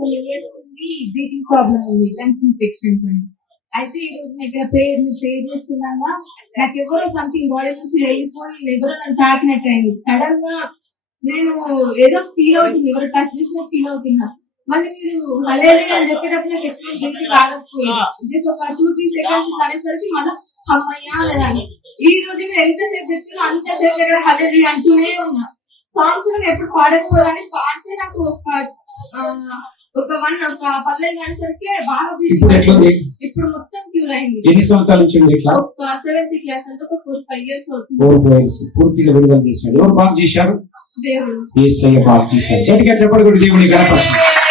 Breathing problem ఉంది, lungs infections అని. అయితే ఈ రోజు నేను ఇక్కడ ప్రేయర్ చేస్తున్నాగా నాకు ఎవరో సంథింగ్ బాడీ నుంచి వెళ్ళిపోయి ఎవరో నన్ను తాకినట్టు అయింది. సడన్ గా నేను ఏదో ఫీల్ అవుతుంది, ఎవరు టచ్ చేసినా ఫీల్ అవుతున్నా. మళ్ళీ మీరు హల్లెలూయా అని చెప్పేటప్పుడు నాకు ఎప్పుడు బ్రీతింగ్ రాకపోయింది. జస్ట్ ఒక 2-3 సెకండ్స్ అనేసరికి మళ్ళీ అమ్మయ్యా అనేదాన్ని. ఈ రోజు నేను ఎంతసేపు చెప్తున్నా అంతసేపు ఇక్కడ హల్లెలూయా అంటూనే ఉన్నా. సాంగ్స్ కూడా ఎప్పుడు పాడకపోదని పాడితే నాకు ఒక పల్లెలు అనేసరికి బాగా ఇప్పుడు మొత్తం క్యూర్ అయింది. ఎన్ని సంవత్సరాల నుంచి ఒక 7th క్లాస్ అంటే ఒక 4-5 years అవుతుంది. 4-5 years పూర్తిగా విడుదల చేశాడు. ఎవరు బాగా చేశారు? దేవుడు. యేసయ్య బాగా చేశాడు. గట్టిగా చెప్పండి దేవుని గణపతి.